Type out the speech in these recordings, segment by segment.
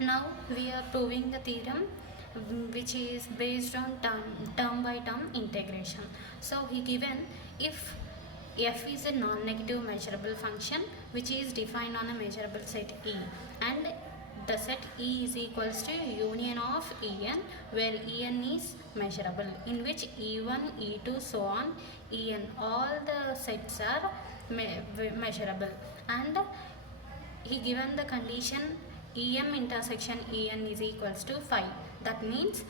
Now we are proving the theorem which is based on term by term integration. So he given if f is a non-negative measurable function which is defined on a measurable set E, and the set E is equals to union of En where En is measurable, in which E1, E2 so on En all the sets are measurable, and he given the condition em intersection en is equals to 5. That means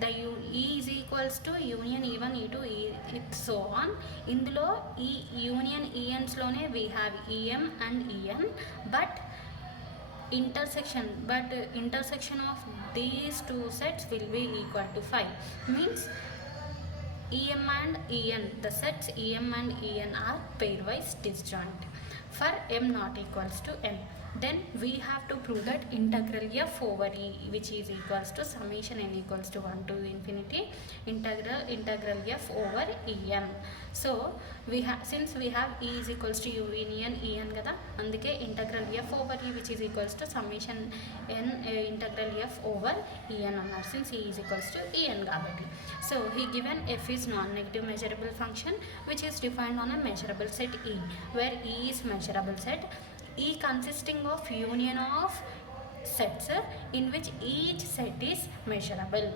the E is equals to union E1, E2, so on. ఇందులో ఈ union ఈఎన్స్లోనే we have em and en, but intersection of these two sets will be equal to 5. Means em and en, the sets em and en are pairwise disjoint for m not equals to n. Then we have to prove that integral f over e which is equals to summation n equals to 1 to infinity integral f over en. So we have, since we have e is equals to union en kada, అందుకే integral f over e which is equals to summation n integral f over en అన్నారు, since e is equals to en కాబట్టి. So he given f is non-negative measurable function which is defined on a measurable set E, where E is measurable set, E consisting of union of sets in which each set is measurable,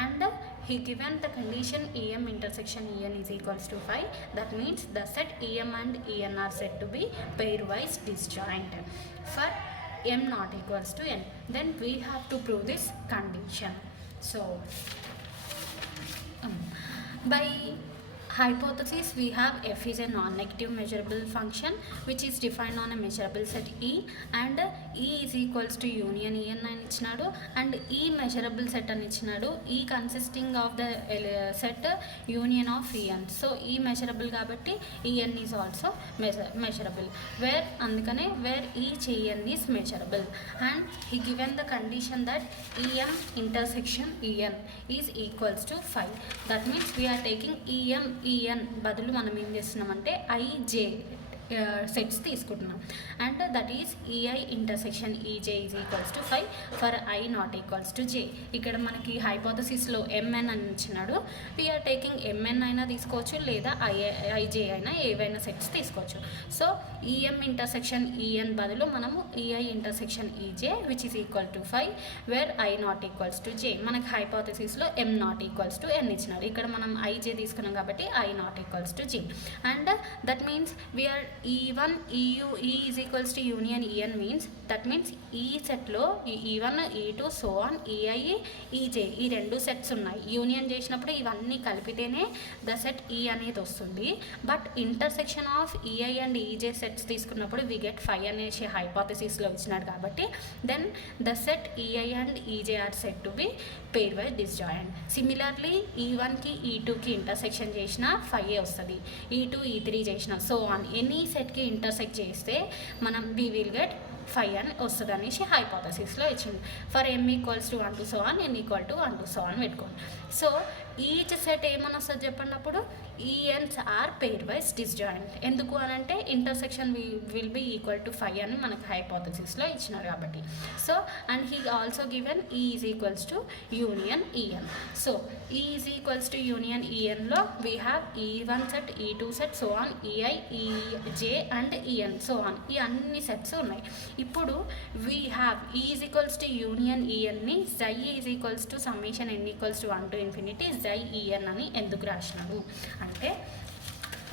and he given the condition em intersection en is equals to 5. That means the set em and en are said to be pairwise disjoint for m not equals to n. Then we have to prove this condition. So by hypothesis we have f is a non-negative measurable function which is defined on a measurable set E, and E is equals to union En అని ఇచ్చినాడు, and E measurable set అని ఇచ్చినాడు. E consisting of the set union of En, so E measurable కాబట్టి En is also measurable, where అందుకనే where each En is measurable, and he given the condition that Em intersection En is equals to 5. That means we are taking en బదులు మనం ఏం చేస్తున్నామంటే IJ sets తీసుకుంటున్నాం, and that is EI intersection EJ is equals to 5 for I not equals to జే. ఇక్కడ మనకి హైపోథసిస్లో MN అని ఇచ్చినాడు, we are taking MN అయినా తీసుకోవచ్చు లేదా ఐజే అయినా ఏవైనా సెట్స్ తీసుకోవచ్చు. సో ఈఎం ఇంటర్సెక్షన్ ఈఎన్ బదులు మనము E I intersection E J which is equal to 5 where I not equals to J. మనకి హైపోథసిస్లో M not equals to N ఇచ్చినాడు, ఇక్కడ మనం ఐజే తీసుకున్నాం కాబట్టి I not equals to J, and that means we are E1 EU E is equals to union En means that means ఈ సెట్లో E1 E2 so on EI EJ ఈ రెండు sets ఉన్నాయి. యూనియన్ చేసినప్పుడు ఇవన్నీ కలిపితేనే ద సెట్ E అనేది వస్తుంది, but intersection of EI and EJ sets తీసుకున్నప్పుడు వి గెట్ 5 అనేసి హైపోథసిస్లో ఇచ్చినాడు కాబట్టి then the set EI and EJ are set to be pair wise disjoint. Similarly E1కి E2కి ఇంటర్సెక్షన్ చేసిన 5 వస్తుంది, E2 E3 చేసిన సో ఆన్ ఎనీ సెట్కి ఇంటర్సెక్ట్ చేస్తే మనం వి విల్ గెట్ 5 అని వస్తుంది అనేసి హైపోథసిస్లో ఇచ్చింది. For m equals to 1 two so on n equal to 1 two so on పెట్టుకోండి. సో ఈచ్ సెట్ ఏమని వస్తుంది చెప్పండి అప్పుడు, ENs are pair wise disjoint. ఎందుకు అని అంటే intersection will be equal to 5 అని మనకు హైపోథసిస్లో ఇచ్చినారు కాబట్టి. So and he also given E is equals to union EN. So E is equals to union ఈఎన్లో we have E1 set E2 set so on E I E J and E N so on ఈ అన్ని sets ఉన్నాయి. ఇప్పుడు we have E is equals to union ఈఎన్ని J is equals to summation N equals to 1 to infinity J E N అని ఎందుకు రాసినాడు అంటే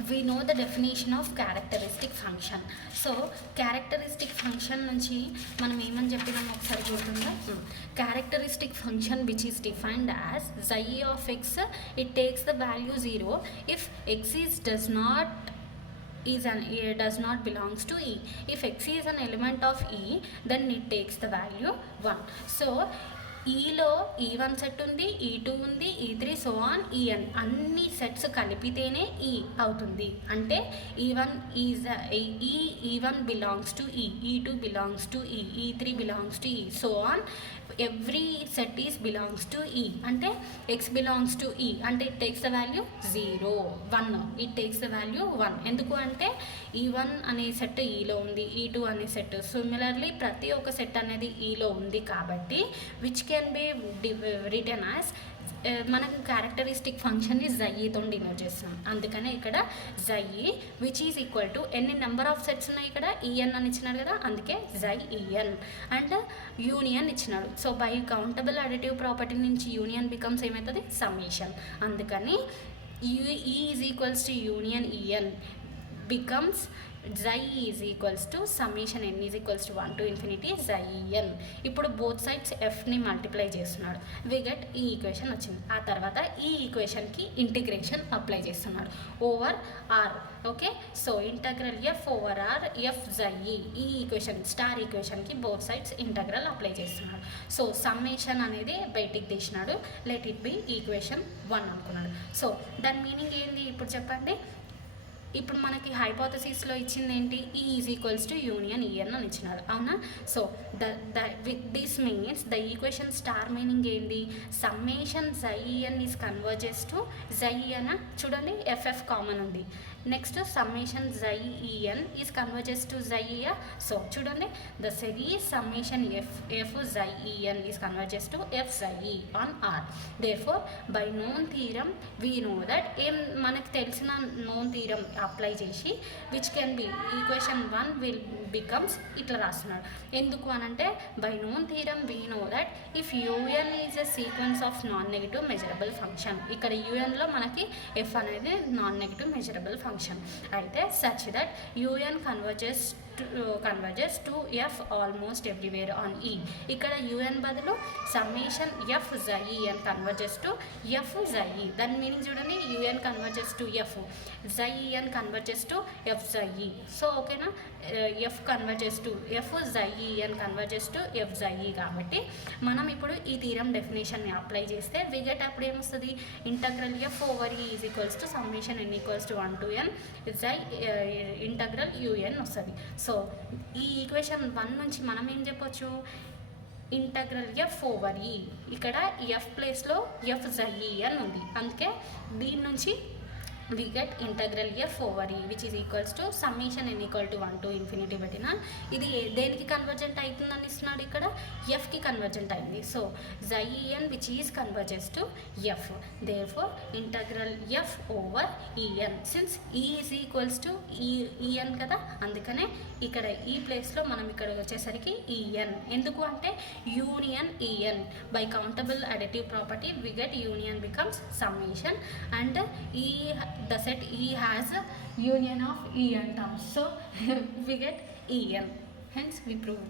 we know the definition of characteristic function. So characteristic function నుంచి మనం ఏమని చెప్పినాం ఒకసారి గుర్తుందా, characteristic function which is defined as xi of x, it takes the value 0 if x does not belongs to E. If x is an element of E, then it takes the value 1. So ఈలో E1 set ఉంది, E2 ఉంది, E3 so on En అన్ని sets కలిపితేనే ఈ అవుతుంది. అంటే E1 is E1 belongs to E2 belongs to E3 belongs to so on every set is belongs to అంటే X belongs to అంటే it takes the value 0 1, it takes the value 1. ఎందుకు అంటే E1 అనే set ఈలో ఉంది, E2 అనే set similarly ప్రతి ఒక్క సెట్ అనేది ఈలో ఉంది కాబట్టి which can be written as మనకు క్యారెక్టరిస్టిక్ ఫంక్షన్ని జైతో డినోట్ చేస్తున్నాం. అందుకనే ఇక్కడ J which is equal to ఎన్ని నెంబర్ ఆఫ్ సెట్స్ ఉన్నాయి ఇక్కడ ఈఎన్ అని ఇచ్చినాడు కదా, అందుకే జై ఈఎన్ అండ్ యూనియన్ ఇచ్చినాడు. So by countable additive property నుంచి యూనియన్ బికమ్స్ ఏమవుతుంది సమ్మేషన్. అందుకని E is equals to union E N becomes xi is equals to summation n is equals to 1 to infinity xi n. ఇప్పుడు both sides ఎఫ్ని multiply చేస్తున్నాడు, we get ఈ equation వచ్చింది. ఆ తర్వాత ఈ ఈక్వేషన్కి ఇంటిగ్రేషన్ అప్లై చేస్తున్నాడు over R. Okay, so integral F over R F xi ఈ ఈక్వేషన్ స్టార్ ఈక్వేషన్కి బోత్ సైడ్స్ ఇంటగ్రల్ అప్లై చేస్తున్నాడు. సో సమ్మేషన్ అనేది బయటికి తీసినాడు, లెట్ ఇట్ బి ఈక్వేషన్ 1 అనుకున్నాడు. సో దాని మీనింగ్ ఏంటి ఇప్పుడు చెప్పండి. ఇప్పుడు మనకి హైపోథసిస్లో ఇచ్చింది ఏంటి, E is equals to union EN అని ఇచ్చినాడు, అవునా. So with this means the equation star meaning ఏంటి, సమ్మేషన్ జైఎన్ ఈజ్ కన్వర్జెస్ టు జైఎన్. చూడండి ఎఫ్ఎఫ్ కామన్ ఉంది. నెక్స్ట్ సమ్మేషన్ జైఈఎన్ ఈజ్ కన్వర్జెస్ టు జైఈఆ. సో చూడండి ద సిరీస్ సమ్మేషన్ ఎఫ్ జైఈఎన్ ఈజ్ కన్వర్జెస్ టు ఎఫ్ జైఈ on R. Therefore by known theorem we know that మనకు తెలిసిన నోన్ థీరం అప్లై చేసి which can be equation 1 will becomes ఇట్లా రాస్తున్నాడు. ఎందుకు అనంటే by known theorem we know that if UN is a sequence of non negative measurable function. ఇక్కడ యూఎన్లో మనకి ఎఫ్ అనేది నాన్ నెగిటివ్ మెజరబుల్ ఫంక్షన్ అయితే such that UN converges to F almost everywhere on E. ఇక్కడ యూఎన్ బదులు summation F జైఈఎన్ converges to F జైఈ. దాని మీనింగ్ చూడండి, యూఎన్ కన్వర్జెస్ టు ఎఫ్, జైఈఎన్ కన్వర్జెస్ టు ఎఫ్ జైఈ. సో ఓకేనా, ఎఫ్ కన్వర్జెస్ టు ఎఫ్ జైఈఎన్ కన్వర్జెస్ టు ఎఫ్ జైఈ. కాబట్టి మనం ఇప్పుడు ఈ థీరం డెఫినేషన్ని అప్లై చేస్తే విగెట్ అప్పుడు ఏమొస్తుంది, integral F over E is equals to summation N equals to 1 to n J integral U N వస్తుంది. సో ఈ ఈక్వేషన్ 1 నుంచి మనం ఏం చెప్పొచ్చు, ఇంటగ్రల్ ఎఫ్ ఓవర్ ఈ, ఇక్కడ ఎఫ్ ప్లేస్లో ఎఫ్ జైఈఎన్ ఉంది, అందుకే దీని నుంచి we get integral f over e which is equals to summation n equal to 1 to infinity పెట్టిన ఇది దేనికి కన్వర్జెంట్ అవుతుందని ఇస్తున్నాడు, ఇక్కడ ఎఫ్కి కన్వర్జెంట్ అయింది. So xen which is converges to f, therefore integral f over en since e is equals to en కదా, అందుకనే ఇక్కడ ఈ ప్లేస్లో మనం ఇక్కడ వచ్చేసరికి en. ఎందుకు అంటే union en by countable additive property we get union becomes summation and the set E has a union of En terms, so we get En, hence we prove.